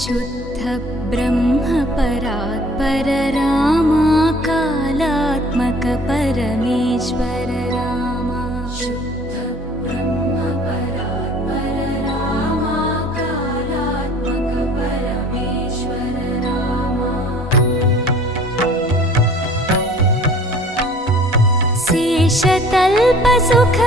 शुद्ध ब्रह्म परात्पर रामा कालात्मक परमेश्वर रामा शुद्ध ब्रह्म परात्पर रामा कालात्मक परमेश्वर रामा शेषतल्प सुख